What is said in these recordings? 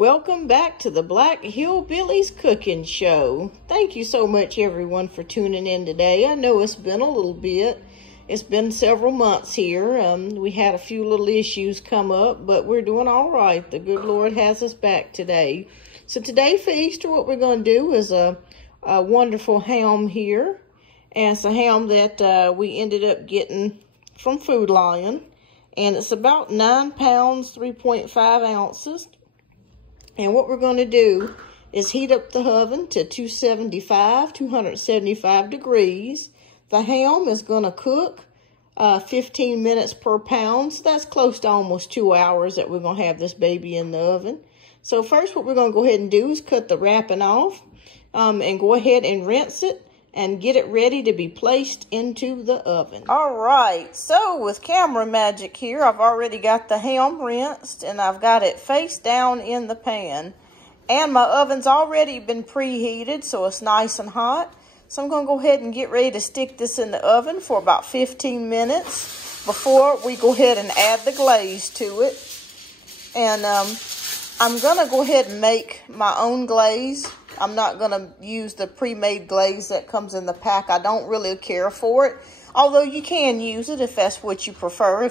Welcome back to the Black Hillbillies Cooking Show. Thank you so much, everyone, for tuning in today. I know it's been a little bit. It's been several months here. We had a few little issues come up, but we're doing all right. The good Lord has us back today. So today for Easter, what we're going to do is a wonderful ham here. And it's a ham that we ended up getting from Food Lion. And it's about 9 pounds, 3.5 ounces. And what we're going to do is heat up the oven to 275 degrees. The ham is going to cook 15 minutes per pound. So that's close to almost 2 hours that we're going to have this baby in the oven. So first what we're going to go ahead and do is cut the wrapping off and go ahead and rinse it and get it ready to be placed into the oven. All right, so with camera magic here, I've already got the ham rinsed and I've got it face down in the pan. And my oven's already been preheated, so it's nice and hot. So I'm going to go ahead and get ready to stick this in the oven for about 15 minutes before we go ahead and add the glaze to it. And I'm going to go ahead and make my own glaze. I'm not going to use the pre-made glaze that comes in the pack. I don't really care for it, although you can use it if that's what you prefer.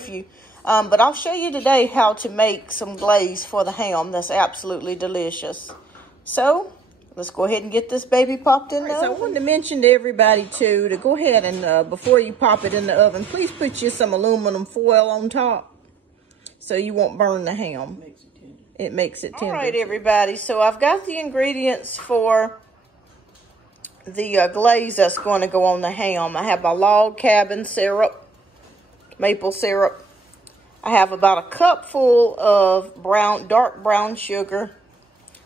But I'll show you today how to make some glaze for the ham that's absolutely delicious. So let's go ahead and get this baby popped in the oven. So I wanted to mention to everybody too to go ahead and before you pop it in the oven, please put you some aluminum foil on top so you won't burn the ham. It makes it tender. All right, everybody. So I've got the ingredients for the glaze that's going to go on the ham. I have my log cabin syrup, maple syrup. I have about a cup full of dark brown sugar,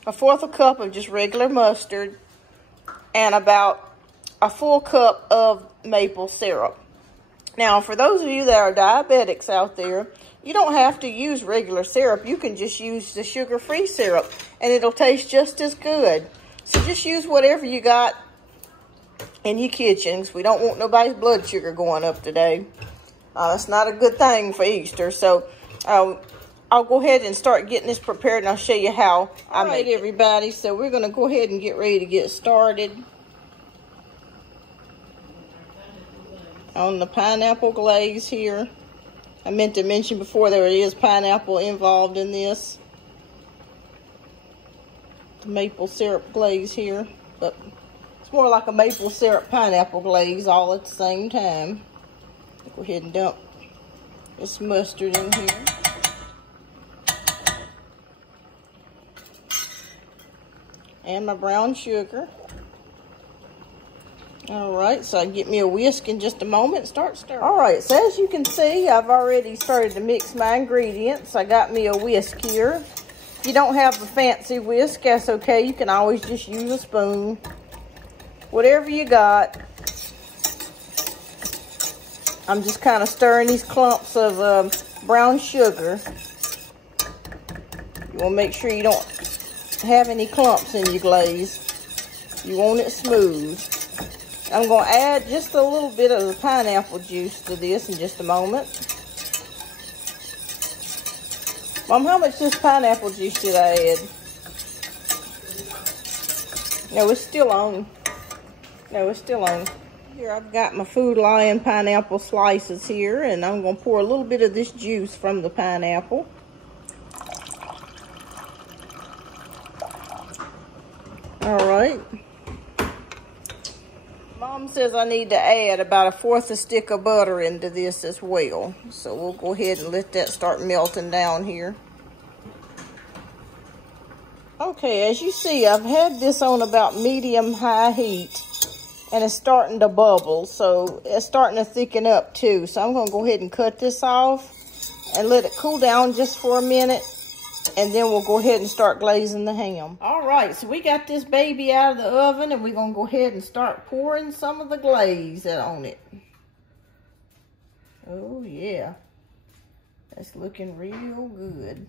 1/4 cup of just regular mustard, and about a full cup of maple syrup. Now, for those of you that are diabetics out there, you don't have to use regular syrup. You can just use the sugar-free syrup, and it'll taste just as good. So just use whatever you got in your kitchens. We don't want nobody's blood sugar going up today. That's not a good thing for Easter. So I'll go ahead and start getting this prepared, and I'll show you how I make it. Everybody, so we're going to go ahead and get ready to get started on the pineapple glaze here. I meant to mention before there is pineapple involved in this. The maple syrup glaze here. But it's more like a maple syrup pineapple glaze all at the same time. Go ahead and dump this mustard in here. And my brown sugar. All right, so I get me a whisk in just a moment and start stirring. All right, so as you can see, I've already started to mix my ingredients. I got me a whisk here. If you don't have a fancy whisk, that's okay. You can always just use a spoon. Whatever you got. I'm just kind of stirring these clumps of brown sugar. You want to make sure you don't have any clumps in your glaze. You want it smooth. I'm going to add just a little bit of the pineapple juice to this in just a moment. Mom, how much this pineapple juice should I add? No, it's still on. No, it's still on. Here I've got my Food Lion pineapple slices here, and I'm going to pour a little bit of this juice from the pineapple. All right. Mom says I need to add about 1/4 stick of butter into this as well. So we'll go ahead and let that start melting down here. Okay, as you see, I've had this on about medium-high heat, and it's starting to bubble. So it's starting to thicken up too. So I'm going to go ahead and cut this off and let it cool down just for a minute. And then we'll go ahead and start glazing the ham. All right, so we got this baby out of the oven, and we're going to go ahead and start pouring some of the glaze on it. Oh, yeah. That's looking real good.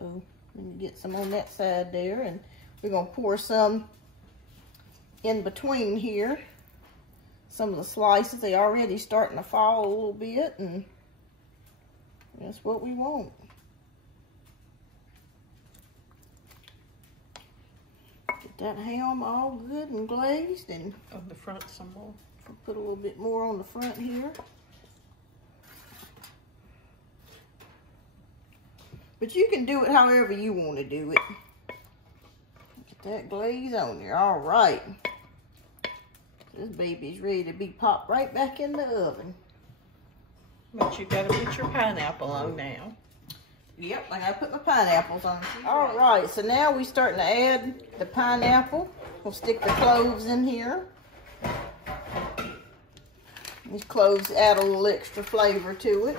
Uh-oh. Let me get some on that side there, and we're going to pour some in between here. Some of the slices, they already starting to fall a little bit, and that's what we want. That ham all good and glazed, and on the front some more. I'll put a little bit more on the front here. But you can do it however you want to do it. Get that glaze on there. All right. This baby's ready to be popped right back in the oven. But you gotta put your pineapple on now. Yep, I gotta put my pineapples on. All right, so now we're starting to add the pineapple. We'll stick the cloves in here. These cloves add a little extra flavor to it.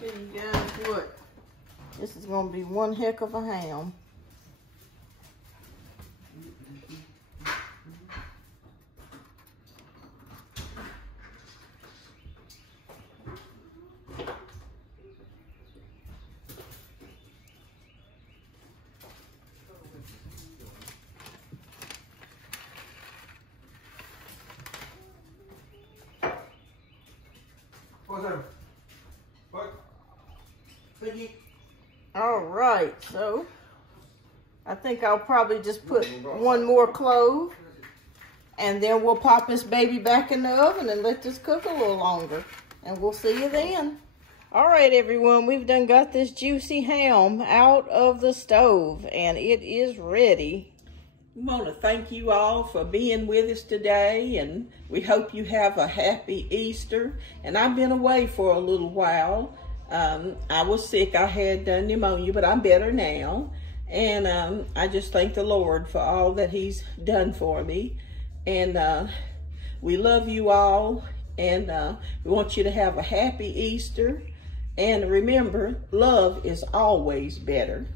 Tell you guys what, this is going to be one heck of a ham. What's up? What? All right, so I think I'll probably just put one more clove, and then we'll pop this baby back in the oven and let this cook a little longer, and we'll see you then. All right, everyone, we've done got this juicy ham out of the stove, and it is ready. We want to thank you all for being with us today, and we hope you have a happy Easter. And I've been away for a little while. I was sick. I had pneumonia, but I'm better now. And I just thank the Lord for all that he's done for me. And we love you all, and we want you to have a happy Easter. And remember, love is always better.